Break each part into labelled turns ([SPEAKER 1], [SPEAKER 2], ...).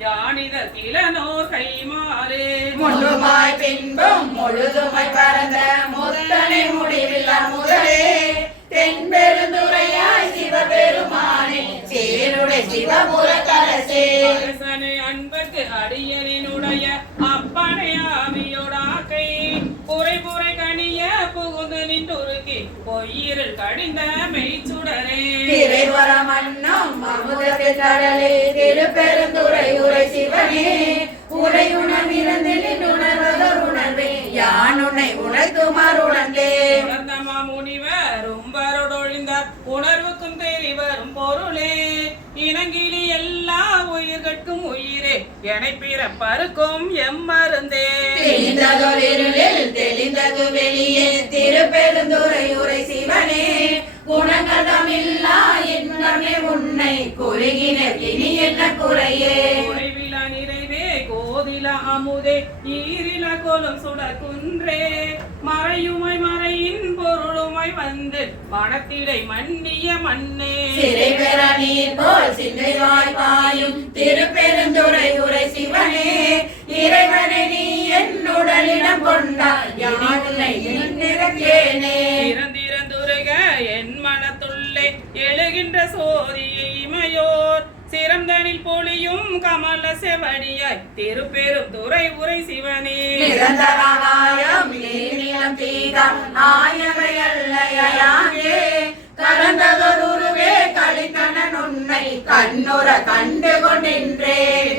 [SPEAKER 1] யானிதர் கிளனோர் கைமாறு
[SPEAKER 2] முழுமாய் பின்பும் முழுதுமாய் பரந்த முத்தனை முடிவில்லா முதலே தென்பெருந்துரையாய் சிவபெருமானே சேருடை சிவபுர கலசே
[SPEAKER 1] பொய்யிருள் கடிந்த மெய்ச்சுடரே.
[SPEAKER 2] திரைவர மன்னம் அமுதத்தை கடலே திருப்பெருந்துரை உரை சிவனே. உரை உணர்ந்திருந்தில் உணர்வதர் உணர்வே யான் உன்னை
[SPEAKER 1] உணர்த்துமாறு எனை பிறப்பருக்கும் எம்மருந்தே
[SPEAKER 2] தெளிந்ததொரு இருளில் தெளிந்தது வெளியே திருப்பெருந்துரை உரை சிவனே. குணங்கதமில்லா இன்பமே உன்னை குறுகினர் இனி என்ன குறையே.
[SPEAKER 1] குறைவிலா நிறைவே கோதில அமுதே ஈரில கோலம் சுடர் குன்றே பொருளுமாய் வந்து மனத்திடை மன்னிய மண்ணே
[SPEAKER 2] சிறை பெற நீர் போல் சிந்தை வாய்ப்பாயும் திருப்பெருந்துரை உரை சிவனே. இறைவனை நீ என்னுடலிடம் கொண்டாய் யானை நிறக்கேனே
[SPEAKER 1] திறந்திறந்துருக என் மனத்துள்ளே எழுகின்ற சோதியை இமையோர். சிறந்தனில் பொழியும் கமல செவடியாய் திருப்பெரும் துறை உரை சிவனே.
[SPEAKER 2] நிரந்தரமாயம் நீலம் தீகம் நாயகை அல்லையாயே கலந்ததொருவே கலிக்கணன் உன்னை கண்ணுற கண்டு கொண்டின்றேன்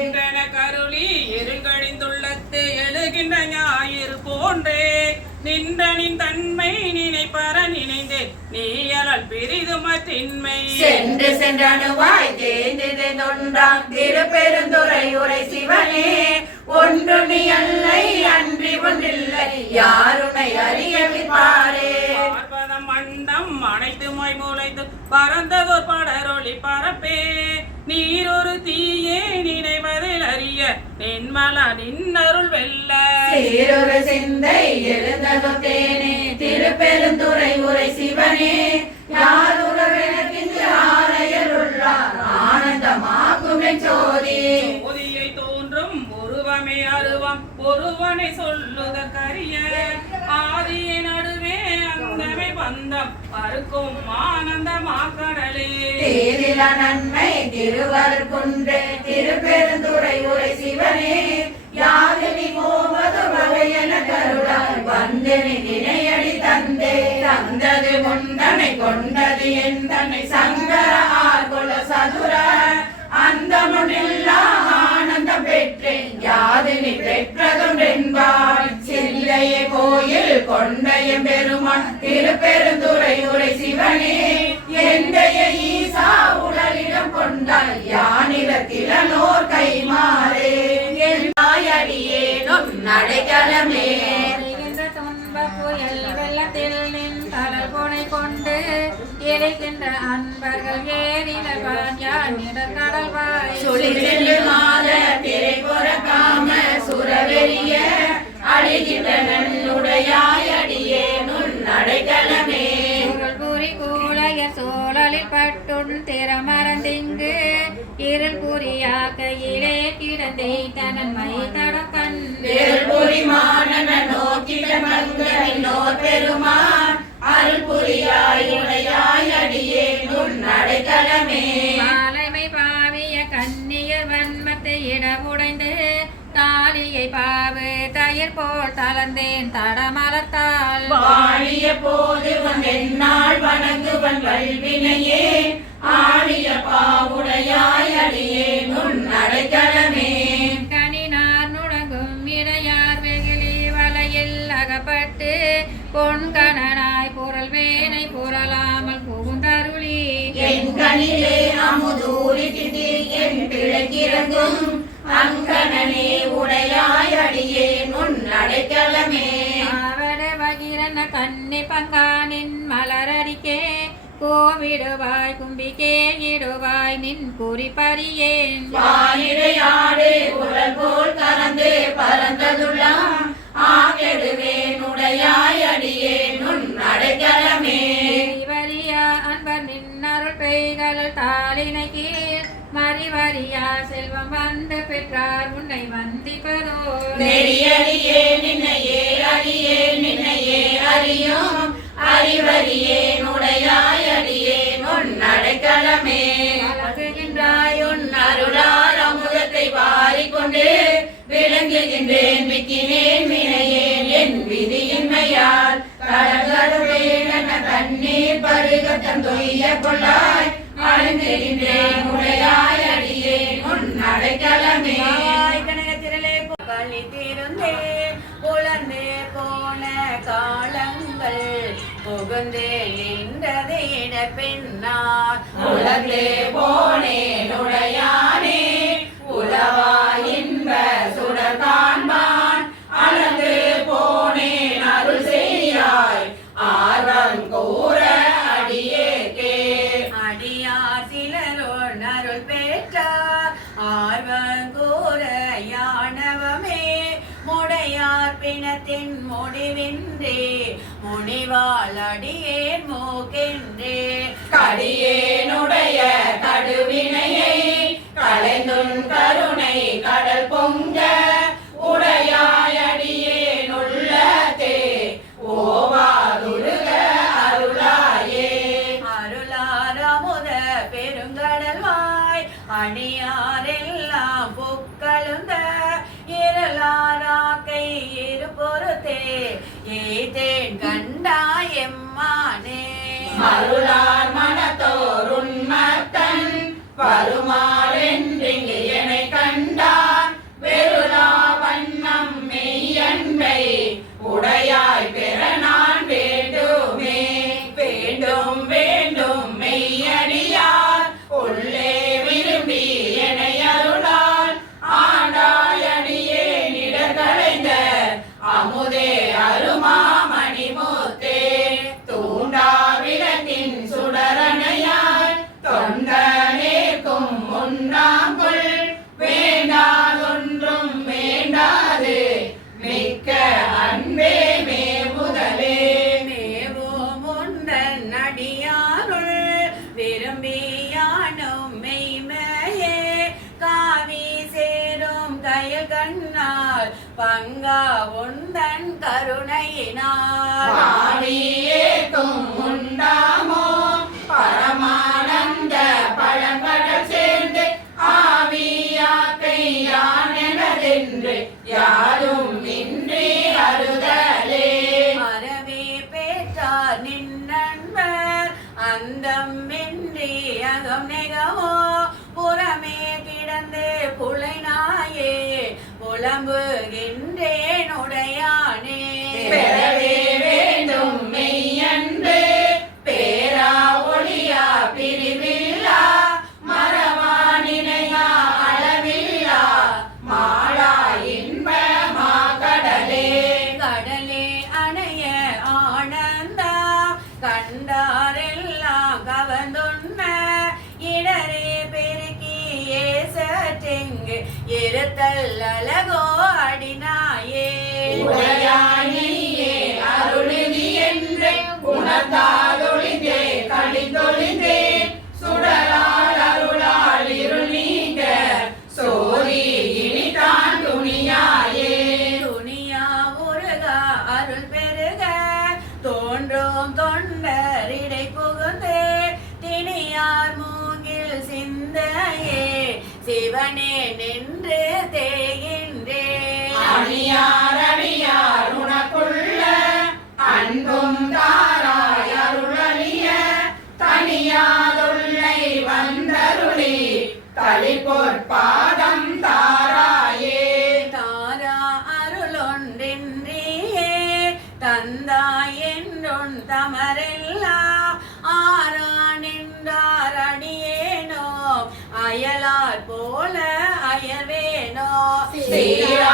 [SPEAKER 1] நீயலால் பிரிதுமற்றின்மை
[SPEAKER 2] சென்று சென்றனுவாய் தேர்ந்தது தொன்றாம் திருப்பெருந்துரை உரை சிவனே. ஒன்று நீ அல்லை அன்றி ஒன்றில்லை யாருனை அறியவிப்பாரே?
[SPEAKER 1] மண்டம் அனைத்துமாய் முளைத்து பறந்ததோர் படரொளி பரப்பே. நீரொரு தீயே நினைவதில் அறிய நின்மல நின்னருள் வெல்ல.
[SPEAKER 2] சீரொரு சிந்தை எழுந்ததோ தேனே திருப்பெருந்துரை உரை சிவனே. ஆனந்தமாக்குமே சோதி
[SPEAKER 1] ஜோதியை தோன்றும் உருவமே அருவம் ஒருவனை சொல்லுதற்கரிய ஆதிய நடுவே அந்தமை பந்தம் அறுக்கும் ஆனந்த மாக்கடலே
[SPEAKER 2] தேரில நன்மை திருவர் குன்றே திருப்பெருந்துரை உரை சிவனே. யாதினி போவது வகையென கருளாய் வந்தனி அந்த முன்னில்லா ஆனந்தம் பெற்றேன் யாதினி பெற்றதும் என்பார் சில்லைய கோயில் கொண்டைய பெருமான். திருப்பெருந்துரையுரை சிவனே எந்தைய ஈசா உடலிடம் கொண்டால் கொண்டாய் யானிடத்திலனோர் கைமாறே. என் தாயடியேனும் நடைக்கலமே.
[SPEAKER 3] புயல் வெள்ளத்தில் நின் கடல் கொனை கொண்டு எரிகின்ற அன்பர்கள் ஏறினர் யான் கடல் வாய்.
[SPEAKER 2] சுழிச்செல்லு மாத திரைபுற காம சுரவெறிய அழிகின்ற நன்னுடையாய் அடியேனும் நடைக்கலமே.
[SPEAKER 3] புரி கூளைய சோழலில் பட்டுண் திறமறந்திங்கு இருள் புரியாக்கையிலே கிடந்தே தனன் மை தடம் கண்டு
[SPEAKER 2] வேல்புரி மாணன நோக்கிட மங்கனினோர் பெருமான். அருள் புரியாய் உடையாய் அடியேனும் நடைக்கலமே
[SPEAKER 3] மாலைமை பாவிய கன்னியர் வன்மத்தை இடமுடைந்து தாலியை பாவு தயிர் போல் தளர்ந்தேன் தடமலத்தால்
[SPEAKER 2] வாழிய போது வந்தென்னாள் வணங்குவன் வல்வினையே. ஆழிய பாவுடையாய் அடியேனும் நடைக்கலமே.
[SPEAKER 3] கனினார் நுடங்கும் இடையார் வெகிலி வலையில் அகப்பட்டு பொன்கணனாய் புரள் வேனை புரளாமல் புகுந்தருளி.
[SPEAKER 2] என் கனிலே அமுதூரி திதிர் என் பிழைக்கிறங்கும் அங்கனனே உடையாய் அடியேனும் நடைக்கலமே.
[SPEAKER 3] ஆவட வகிரன பங்கானின் மலரடிக்கே கோவிடுவாய் கும்பிக்கே இடுவாய் நின் குறி
[SPEAKER 2] பறியேன் வாயிடையாடே குரல் போல் கலந்து பறந்ததுள்ளாம் ஆகெடுவேன் உடையாய்
[SPEAKER 3] அடியே நுண் மறிவரியா செல்வம் வந்து பெற்றார் உன்னை வந்திப்பதோ
[SPEAKER 2] நெறியடியே நின்னையே அடியே நின்னையே அறியோம். அறிவறியே நுடையாய் அடியே உன் நடைக்கலமே உன் அருளால் அமுதத்தை பாரிக்கொண்டு விளங்குகின்றேன் விக்கினேன் வினையேன் என் விதியின்மையால். கடகருளேன் என தண்ணீர் பருகத்தம் தொய்ய கொள்ளாய் திருந்தே புலந்தே போன காலம் புகழ் புகுந்தே நின்றது இட பெண்ணார். உலகே போனே நுழையானே உலவா இன்ப சுடர் காண்பான். அழகு போனேன் அருள் செய்யாய் ஆர்வம் வாழடியேன் மோகின்றேன் கடியேனுடைய கடுவினையை கலைந்துன் கருணை கடல் போ மாறென்றெங்கே யாரும் நின்றே அருதலே மரவே பேற்றார் நின்னன்பர் அந்தம்மின்றி அகம் நெகவோ. புறமே கிடந்து புலைநாயே புலம்புகின்றேன் உடையானே. உனக்கு எருத்தல் அழகோ அடினாயே. அருளுதி என்று உணர்ந்தாலும் சிவனே நின்று தேகின்றே அணியாரணி Feira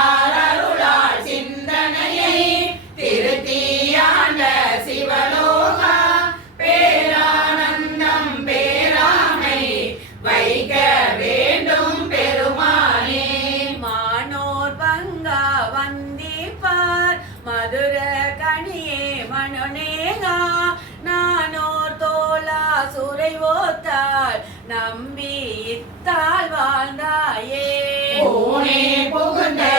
[SPEAKER 2] புகழ்ந்தே புகுந்தே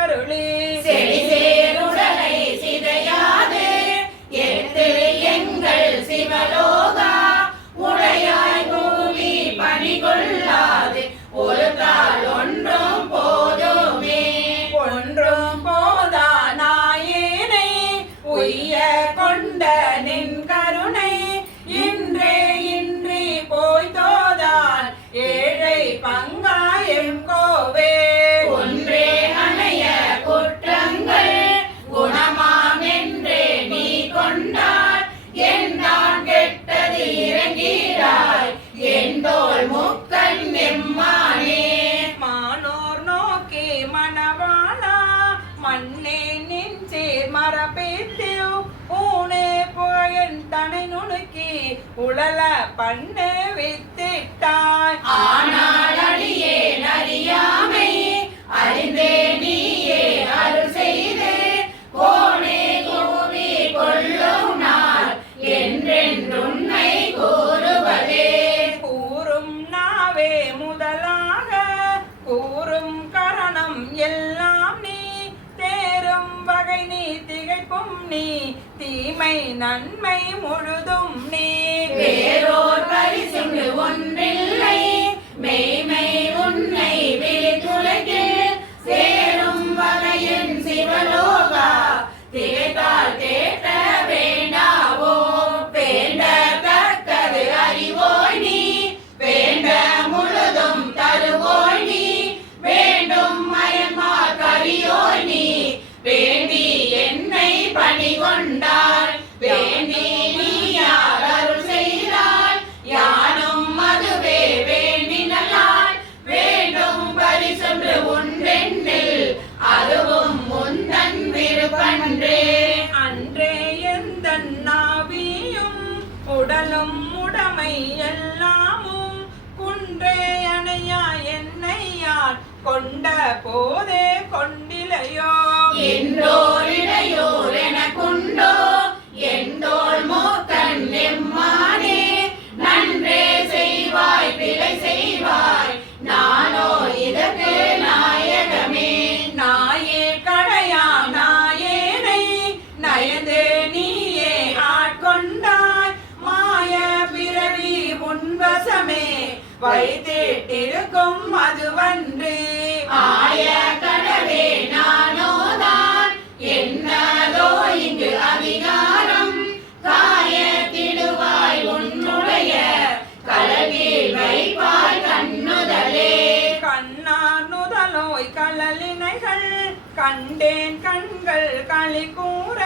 [SPEAKER 2] அருளி. செழிசேருடலை சிதையாது. எத்து எங்கள் சிவலோகா. உடையாய் பூமி பணி கொள்ளாது ஒரு கால் ஒன்றும் போதுமே.
[SPEAKER 4] ஒன்றும் போதானாயேனை உய்ய கொண்ட நின் கருணை. I. கொண்ட போதே கொண்டிலையோ?
[SPEAKER 2] என்றோரிடையோர் என கொண்டோ எந்தோள் மூத்தன் எம்மானே? நன்றே செய்வாய் பிழை செய்வாய் நானோ
[SPEAKER 4] வைத்தேட்டிருக்கும் மதுவன்று
[SPEAKER 2] ஆய கனவே நானோதான் என்னதோ இங்கு அதிகாரம். காய திடுவாய் உன்னுடைய கலகில் வைப்பாய் கண்ணுதலே.
[SPEAKER 4] கண்ணார் நுதலோய் கலலினைகள் கண்டேன் கண்கள் களி கூற.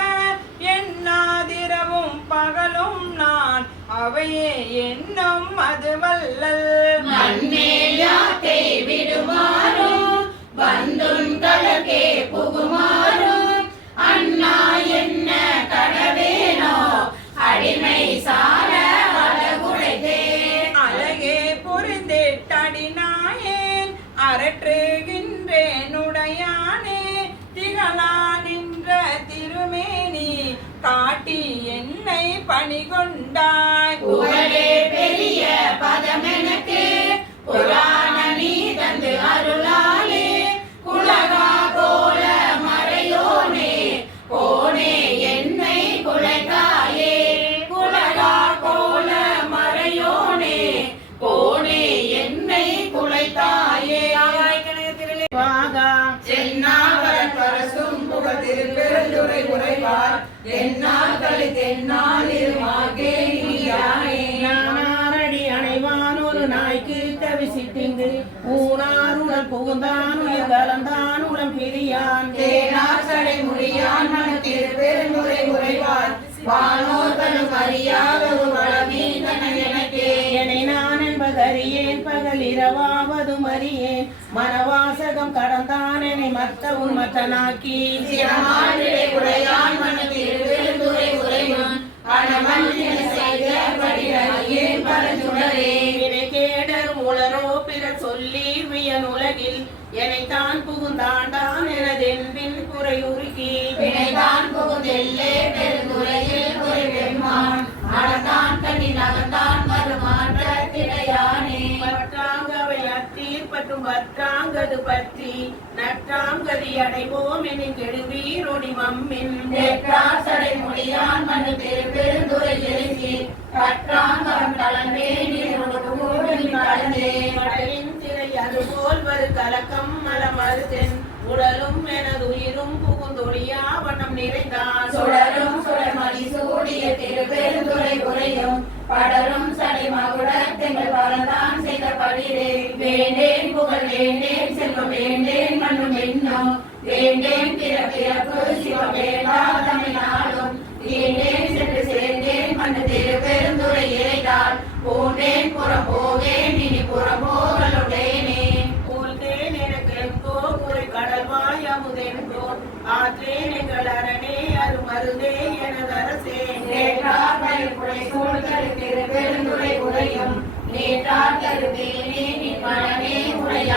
[SPEAKER 4] என்னாதிரவும் பகலும் நான். அவையே என்னும் அது வல்லல்
[SPEAKER 2] விடுமாறும் வந்துன் கலக்கே புகுமாறும் அண்ணா என்ன கடவேனோ? அடிமை சார அழகுடைதே.
[SPEAKER 4] அழகே பொருந்தேட்டடினாயேன். அரற்றுகின்றேன் உடையானே திகழா நின்ற திருமேனி என்னை
[SPEAKER 5] பணி கொண்டாய் கடந்தான் என்னை மத்த உன் மத்தனாக்கி
[SPEAKER 2] சிரமானிலே உரையான் மன திருப்பெருந்துரை உரைவான் கணவன் செய்த படியே பரஞ்சுடரே
[SPEAKER 5] வினை கேடரும் உளரோ பிறர் சொல்லி வியன் உலகில் என்னைத்தான் புகுந்தாண்டான் எனதென்பின் குறை உருகி
[SPEAKER 2] வினைதான் புகுதெல்லே பெருந்துரையில் ஒரு பெம்மான் அடத்தான் கண்ணி நகர்ந்தான் வருமாற்ற திரையானே
[SPEAKER 5] பற்றாங்கவை அத்தீர் பற்றும் பற்றாங்கது பற்றி நற்றாங்கதி அடைவோம் என கெடுவீரொடி மம்மின்
[SPEAKER 2] நேற்றார் சடை முடியான் மனு பெருந்துரை எழுதி கற்றாங்கரம் கலந்தே நீரோடு கூடி கலந்தே
[SPEAKER 5] கடலின் திரை அதுபோல் வரு கலக்கம் மலமருதென் உடலும் எனது உயிரும் புகுந்தொழியா வண்ணம் நிறைந்தான்.
[SPEAKER 2] சுடரும் சுடமணி சூடிய திருப்பெருந்துரை உரையும். படரும் சடை மகுட திங்கள் பலதான் செய்த படிரே வேண்டேன் புகழ் வேண்டேன் செல்வம் வேண்டேன் மண்ணும் எண்ணும். வேண்டேன் பிற பிறப்பு சிவம் வேண்டா தமிழ்நாடும். தீண்டேன் சென்று சேர்ந்தேன் மண்ணு திருப்பெருந்துரை இறைதால் பூண்டேன் புறம் போவேன் இனி புறம் போகலுடேனே
[SPEAKER 5] போல்தேன் எனக்கு எங்கோ குறை கடல்வாய் அமுதென்றோன். ஆற்றேன் எங்கள் அரணே அருமருதே எனது அரசே.
[SPEAKER 2] நேற்றார் பயிர்ப்புரை சூழ்தரு திருப்பெருந்துரை உரையும் நேற்றார் தருவேனே நின் மனமே உரையானே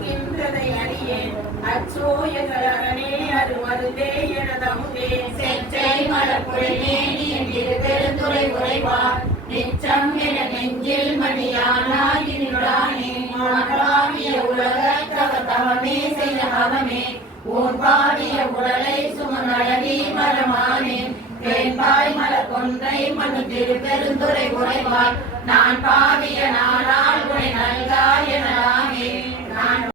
[SPEAKER 5] இருக்கின்றதை அறியேன் அச்சோ எங்கள் அரணே அருமருதே எனது அமுதே
[SPEAKER 2] செற்றை மலப்புழையே நீ பெருந்துரை உரைவார் நிச்சம் என நெஞ்சில் மணியானாய் நின்றானே மாற்றாவிய உலக தவ தவமே செய்த அவமே ஊர் பாவிய உடலை அழகி மரமானேன் வேண்பாய் மலர் கொன்றை மனு திருப்பெருந்துரை உரைவார் நான் பாவிய நாளால் உனை நல்காய் எனலாமே.